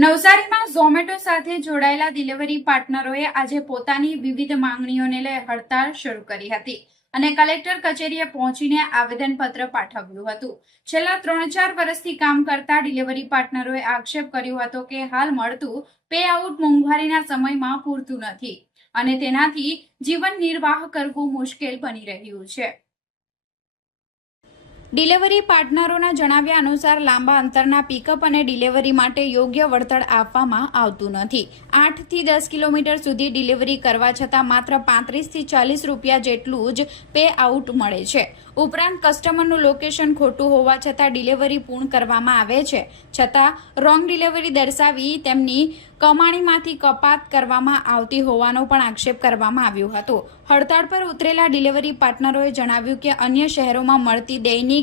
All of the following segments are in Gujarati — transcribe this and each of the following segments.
નવસારીમાં ઝોમેટો સાથે જોડાયેલા ડિલિવરી પાર્ટનરોએ આજે પોતાની વિવિધ માંગણીઓને લઈ હડતાળ શરૂ કરી હતી અને કલેક્ટર કચેરીએ પહોંચીને આવેદનપત્ર પાઠવ્યું હતું। છેલ્લા 3-4 વર્ષથી કામ કરતા ડિલિવરી પાર્ટનરોએ આક્ષેપ કર્યો હતો કે હાલ મળતું પે આઉટ મોંઘવારીના સમયમાં પૂરતું નથી અને તેનાથી જીવન નિર્વાહ કરવું મુશ્કેલ બની રહ્યું છે। ડિલિવરી પાર્ટનરોના જણાવ્યા અનુસાર લાંબા અંતરના પિકઅપ અને ડિલિવરી માટે યોગ્ય વળતર આપવામાં આવતું નથી। 8 થી 10 કિલોમીટર સુધી ડિલિવરી કરવા છતાં માત્ર 35 થી 40 રૂપિયા જેટલું જ પે આઉટ મળે છે। ઉપરાંત કસ્ટમરનું લોકેશન ખોટું હોવા છતાં ડિલિવરી પૂર્ણ કરવામાં આવે છે, છતાં રોંગ ડિલિવરી દર્શાવી તેમની કમાણીમાંથી કપાત કરવામાં આવતી હોવાનો પણ આક્ષેપ કરવામાં આવ્યો હતો। હડતાળ પર ઉતરેલા ડિલિવરી પાર્ટનરોએ જણાવ્યું કે અન્ય શહેરોમાં મળતી દૈનિક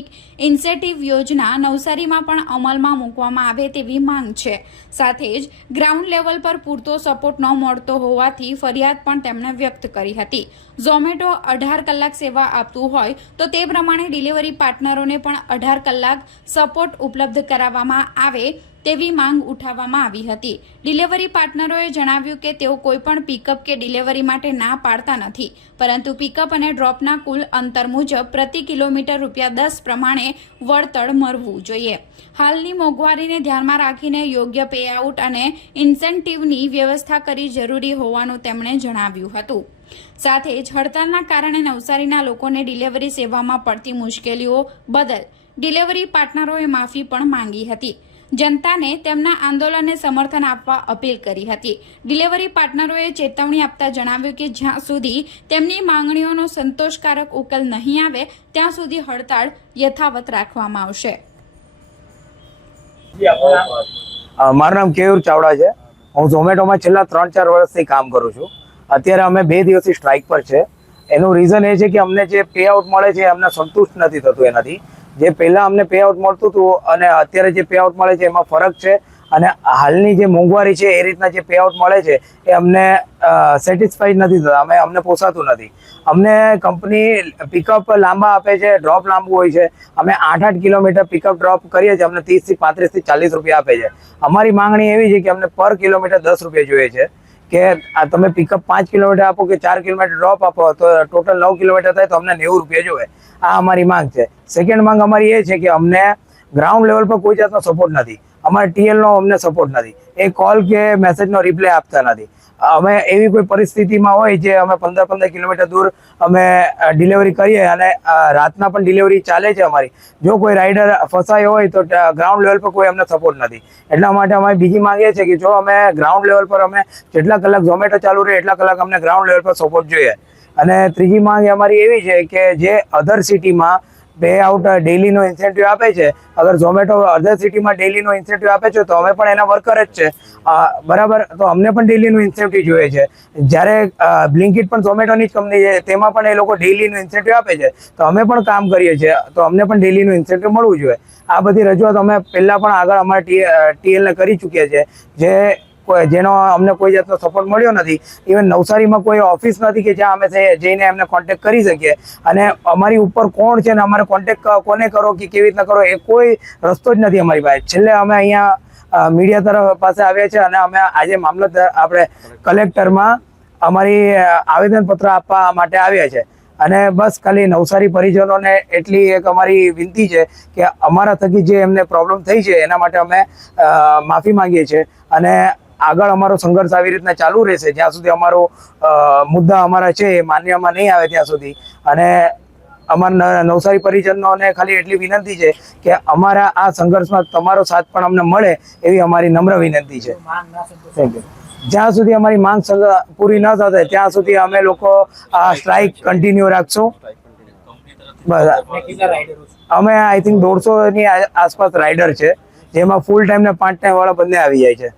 ઇન્સેન્ટિવ યોજના નવસારીમાં પણ અમલમાં મૂકવામાં આવે તેવી માંગ છે। સાથે જ ગ્રાઉન્ડ લેવલ પર પૂરતો સપોર્ટ ન મળતો હોવાથી ફરિયાદ પણ તેમણે વ્યક્ત કરી હતી। ઝોમેટો 18 કલાક સેવા આપતું હોય તો તે પ્રમાણે ડિલિવરી પાર્ટનરોને પણ 18 કલાક સપોર્ટ ઉપલબ્ધ કરાવવામાં આવે તેવી માંગ ઉઠાવવામાં આવી હતી। ડિલિવરી પાર્ટનરોએ જણાવ્યું કે તેઓ કોઈપણ પિકઅપ કે ડિલિવરી માટે ના પાડતા નથી, પરંતુ પિકઅપ અને ડ્રોપના કુલ અંતર મુજબ પ્રતિ કિલોમીટર ₹10 પ્રમાણે વળતર મળવું જોઈએ। હાલની મોંઘવારીને ધ્યાનમાં રાખીને યોગ્ય પે આઉટ અને ઇન્સેન્ટિવની વ્યવસ્થા કરી જરૂરી હોવાનું તેમણે જણાવ્યું હતું। સાથે જ હડતાલના કારણે નવસારીના લોકોને ડિલિવરી સેવામાં પડતી મુશ્કેલીઓ બદલ ડિલિવરી પાર્ટનરોએ માફી પણ માંગી હતી। જનતાને તેમના આંદોલનને સમર્થન આપવા અપીલ કરી હતી। ડિલિવરી પાર્ટનરોએ ચેતવણી આપતા જણાવ્યું કે જ્યાં સુધી તેમની માંગણીઓનો સંતોષકારક ઉકેલ નહીં આવે ત્યાં સુધી હડતાળ યથાવત રાખવામાં આવશે। મારું નામ કેયુર ચાવડા છે। હું ઝોમેટોમાં છેલ્લા 3-4 વર્ષથી કામ કરું છું। અત્યારે અમે 2 દિવસથી સ્ટ્રાઇક પર છે। એનું રીઝન એ છે કે અમને જે પે આઉટ મળે છે અમને સંતુષ્ટ નથી થતું એનાથી। જે પહેલાં અમને પે આઉટ મળતું હતું અને અત્યારે જે પે આઉટ મળે છે એમાં ફરક છે અને હાલની જે મોંઘવારી છે એ રીતના જે પે આઉટ મળે છે એ અમને સેટિસ્ફાઈડ નથી થતા। અમને પોસાતું નથી। અમને કંપની પિકઅપ લાંબા આપે છે, ડ્રોપ લાંબુ હોય છે। અમે 8-8 કિલોમીટર પિકઅપ ડ્રોપ કરીએ છીએ, અમને 30 થી 35 થી 40 રૂપિયા આપે છે। અમારી માંગણી એવી છે કે અમને પર કિલોમીટર 10 રૂપિયા જોઈએ છે કે આ તમે પિકઅપ 5 કિલોમીટર આપો કે 4 કિલોમીટર ડ્રોપ આપો તો ટોટલ 9 કિલોમીટર થાય તો અમને 90 રૂપિયા જોઈએ। આ અમારી માંગ છે। સેકન્ડ માંગ અમારી એ છે કે અમને ગ્રાઉન્ડ લેવલ પર કોઈ જાતનો સપોર્ટ નથી। અમારા ટીએલનો અમને સપોર્ટ નથી। એ કોલ કે મેસેજનો રિપ્લાય આપતા નથી। અમે એવી કોઈ પરિસ્થિતિમાં હોય જે અમે 15 કિલોમીટર દૂર અમે ડિલિવરી કરીએ અને રાતના પણ ડિલિવરી ચાલે છે અમારી। જો કોઈ રાઇડર ફસાયો હોય તો ગ્રાઉન્ડ લેવલ પર કોઈ અમને સપોર્ટ નથી। એટલા માટે અમારી બીજી માંગ એ છે કે જો અમે ગ્રાઉન્ડ લેવલ પર અમે જેટલા કલાક ઝોમેટો ચાલુ રહે એટલા કલાક અમને ગ્રાઉન્ડ લેવલ પર સપોર્ટ જોઈએ। અને ત્રીજી માંગ અમારી એવી છે કે જે અધર સિટીમાં પે આઉટ ડેલીનો ઇન્સેન્ટિવ આપે છે, અગર ઝોમેટો અધર સિટીમાં ડેલીનો ઇન્સેન્ટિવ આપે છે તો અમે પણ એના વર્કર જ છે, બરાબર। તો અમને પણ ડેલીનું ઇન્સેન્ટિવ જોઈએ છે। જ્યારે બ્લિંકિટ પણ ઝોમેટોની જ કંપની છે, તેમાં પણ એ લોકો ડેલીનું ઇન્સેન્ટિવ આપે છે, તો અમે પણ કામ કરીએ છીએ તો અમને પણ ડેલીનું ઇન્સેન્ટિવ મળવું જોઈએ। આ બધી રજૂઆત અમે પહેલાં પણ આગળ અમારા ટીએલને કરી ચૂક્યા છે, જેનો અમને કોઈ જાતનો સપોર્ટ મળ્યો નથી। ઇવન નવસારીમાં કોઈ ઓફિસ નથી કે જ્યાં અમે જઈને એમને કોન્ટેક્ટ કરી શકીએ અને અમારી ઉપર કોણ છે ને અમારે કોન્ટેક્ટ કોને કરો કે કેવી રીતના કરો એ કોઈ રસ્તો જ નથી અમારી પાસે। છેલ્લે અમે અહીંયા મીડિયા તરફ પાસે આવ્યા છે અને અમે આજે મામલતદાર આપણે કલેક્ટરમાં અમારી આવેદનપત્ર આપવા માટે આવ્યા છે અને બસ ખાલી નવસારી પરિજનોને એટલી એક અમારી વિનંતી છે કે અમારા થકી જે એમને પ્રોબ્લેમ થઈ છે એના માટે અમે માફી માંગીએ છીએ અને આગળ અમારો સંઘર્ષ આવી રીતના ચાલુ રહેશે જ્યાં સુધી અમારો મુદ્દા અમારા છે એ માન્યમાં નહીં આવે ત્યાં સુધી। અને અમારા નવસારી પરિજનોને ખાલી એટલી વિનંતી છે કે અમારા આ સંઘર્ષમાં તમારો સાથ પણ અમને મળે એવી અમારી નમ્ર વિનંતી છે। Thank you. જ્યાં સુધી અમારી માંગ પૂરી ન થશે ત્યાં સુધી અમે લોકો આ સ્ટ્રાઇક કન્ટિન્યુ રાખશું। બસ અમે આઈ થિંક 150ની આસપાસ રાઇડર છે, જેમાં ફૂલ ટાઈમ ને પાર્ટ ટાઈમ વાળા બંને આવી જાય છે।